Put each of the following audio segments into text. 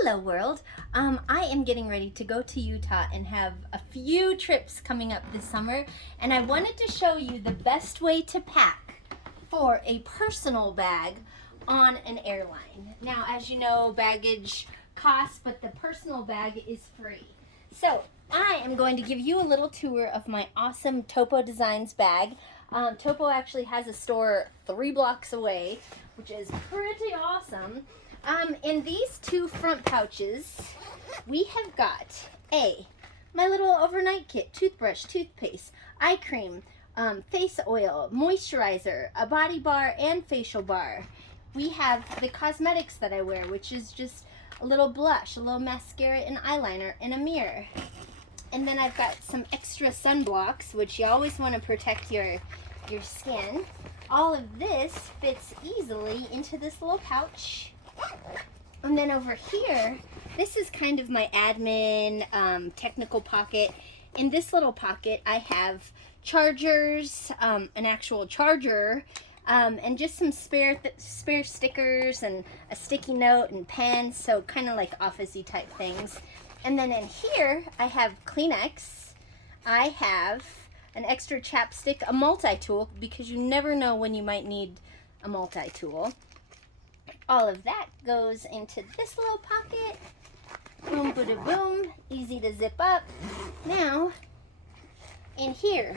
Hello world. I am getting ready to go to Utah and have a few trips coming up this summer, and I wanted to show you the best way to pack for a personal bag on an airline. Now, as you know, baggage costs, but the personal bag is free. So I am going to give you a little tour of my awesome Topo Designs bag. Topo actually has a store 3 blocks away, which is pretty awesome. In these two front pouches, we have got my little overnight kit, toothbrush, toothpaste, eye cream, face oil, moisturizer, a body bar, and facial bar. We have the cosmetics that I wear, which is just a little blush, a little mascara and eyeliner, and a mirror. And then I've got some extra sunblocks, which you always want to protect your skin. All of this fits easily into this little pouch. And then over here, this is kind of my admin technical pocket. In this little pocket, I have chargers, an actual charger, and just some spare stickers and a sticky note and pens, so kind of like office-y type things. And then in here, I have Kleenex. I have an extra chapstick, a multi-tool, because you never know when you might need a multi-tool. All of that goes into this little pocket. Boom, boom, boom. Easy to zip up. Now, in here,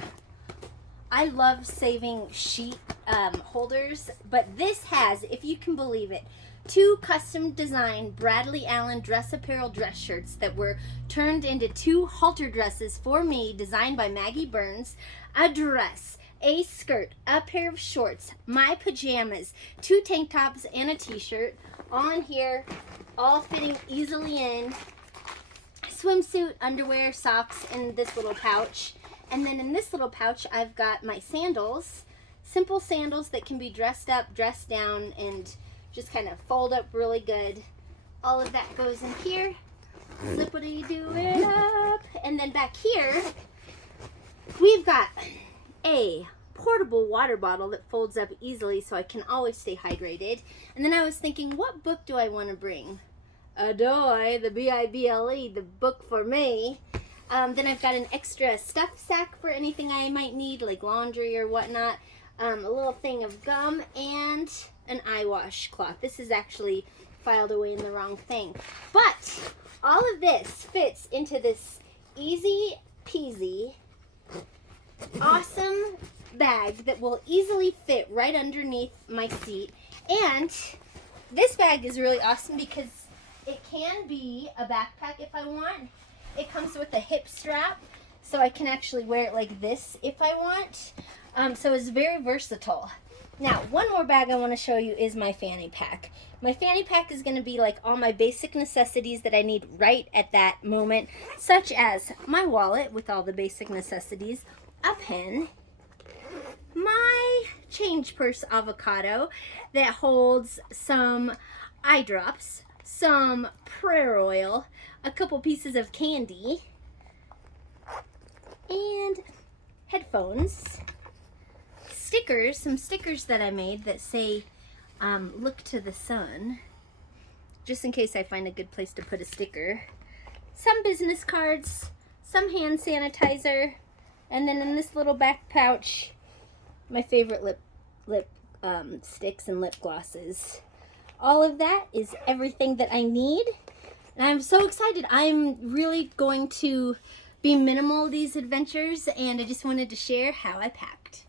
I love saving sheet holders, but this has, if you can believe it, 2 custom designed Bradley Allen dress apparel dress shirts that were turned into 2 halter dresses for me, designed by Maggie Burns, a dress, a skirt, a pair of shorts, my pajamas, 2 tank tops, and a t-shirt on here, all fitting easily in. Swimsuit, underwear, socks in this little pouch. And then in this little pouch, I've got my sandals, simple sandals that can be dressed up, dressed down, and just kind of fold up really good. All of that goes in here. Flippity-do it up. And then back here, we've got a portable water bottle that folds up easily so I can always stay hydrated. And then I was thinking, what book do I want to bring? Adoy, the B-I-B-L-E, the book for me. Then I've got an extra stuff sack for anything I might need, like laundry or whatnot. A little thing of gum and an eye wash cloth. This is actually filed away in the wrong thing. But all of this fits into this easy peasy awesome bag that will easily fit right underneath my seat. And this bag is really awesome because it can be a backpack if I want. It comes with a hip strap, so I can actually wear it like this if I want. So it's very versatile. Now, one more bag I want to show you is my fanny pack. My fanny pack is going to be like all my basic necessities that I need right at that moment, such as my wallet with all the basic necessities, a pen, my change purse avocado that holds some eye drops, some prayer oil, a couple pieces of candy, and headphones, stickers, some stickers that I made that say look to the sun, just in case I find a good place to put a sticker, some business cards, some hand sanitizer, and then in this little back pouch, my favorite lip sticks and lip glosses. All of that is everything that I need. And I'm so excited. I'm really going to be minimal these adventures, and I just wanted to share how I packed.